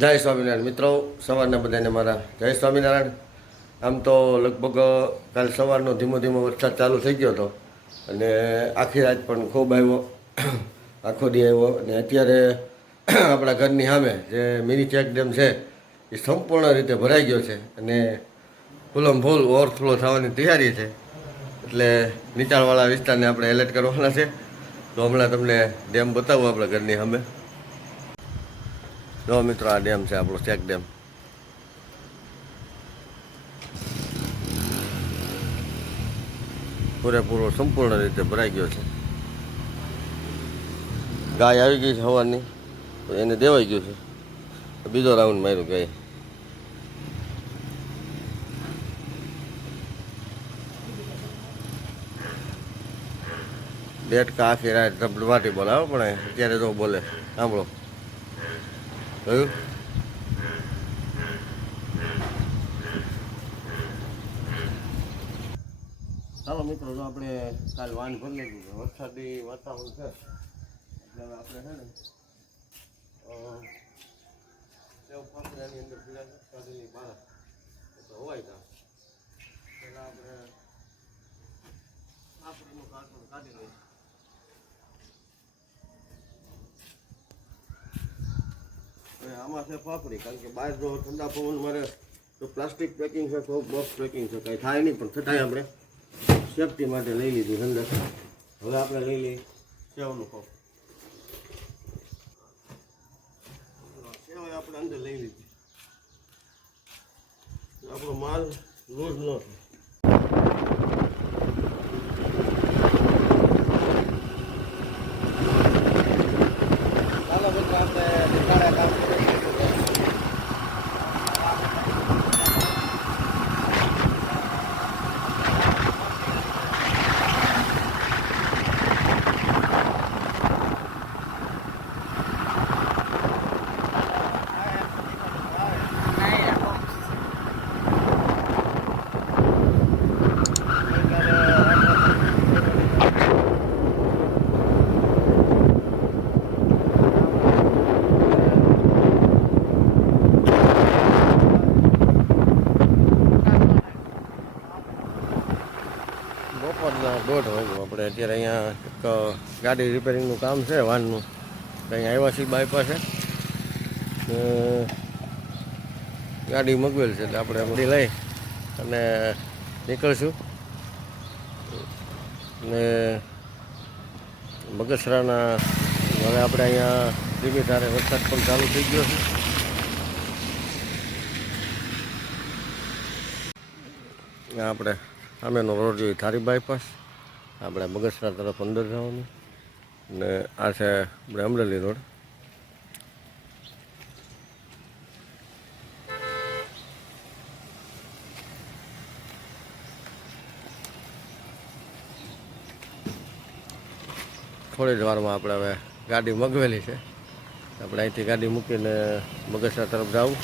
જય સ્વામિનારાયણ મિત્રો, સવારના બધાને મારા જય સ્વામિનારાયણ. આમ તો લગભગ કાલ સવારનો ધીમો ધીમો વરસાદ ચાલુ થઈ ગયો હતો અને આખી રાત પણ ખૂબ આવ્યો, આખો દી આવ્યો. અને અત્યારે આપણા ઘરની સામે જે મિની ચેક ડેમ છે એ સંપૂર્ણ રીતે ભરાઈ ગયો છે અને ફૂલમ ફૂલ ઓવરફ્લો થવાની તૈયારી છે. એટલે નીચાણવાળા વિસ્તારને આપણે એલર્ટ કરવાના છે. તો હમણાં તમને ડેમ બતાવું આપણા ઘરની સામે. જો મિત્રો, આ ડેમ છે આપણો ચેક ડેમ. પૂરેપૂરો સંપૂર્ણ રીતે ભરાઈ ગયો છે. ગાય આવી ગઈ છે સવારની, તો એને દેવાઈ ગયું છે. બીજો રાઉન્ડ માર્યું ગાય. દેડકા આખી રાત ધબધબાટી બોલાવો, પણ અત્યારે તો બોલે સાંભળો. કયું ચાલો મિત્રો, જો આપણે કાલ વાન ભરી લીધું છે. વરસાદી વાતાવરણ છે એટલે હવે આપણે છે ને અંદર કાઢેલી બહાર હોવાય ત્યાં પેલા આપણે આપણું કાઢવું કાઢી લઈએ. આમાં છે પાપડી, કારણ કે બહાર જો ઠંડા પવન મારે તો પ્લાસ્ટિક પેકિંગ છે, બોક્સ પેકિંગ છે, કંઈ થાય નહીં. પણ છતાંય આપણે સેફટી માટે લઈ લીધું અંદર. હવે આપણે લઈ લઈએ સેવનું ખોપ. સેવ આપણે અંદર લઈ લીધી. આપણો માલ લૂઝ ન થાય. ચાલો મિત્રો, આપણે નીકાળ્યા કામ કરીએ. બપોરના 1:30 વાગ્યું. આપણે અત્યારે અહીંયા એક ગાડી રિપેરિંગનું કામ છે વાનનું. અહીંયા આવ્યા છીએ બાયપાસે. ગાડી મગવેલ છે એટલે આપણે ગાડી લઈ અને નીકળશું. ને બગસરાના હવે આપણે અહીંયા ધીમી ધારે વરસાદ પણ ચાલુ થઈ ગયો છે. આપણે સામેનો રોડ જોઈએ ધારી બાયપાસ. આપણે બગસરા તરફ અંદર જવાનું ને આ છે આપણે અમરેલી રોડ. થોડી જ વારમાં આપણે હવે ગાડી મગવેલી છે. આપણે અહીંથી ગાડી મૂકીને બગસરા તરફ જવું.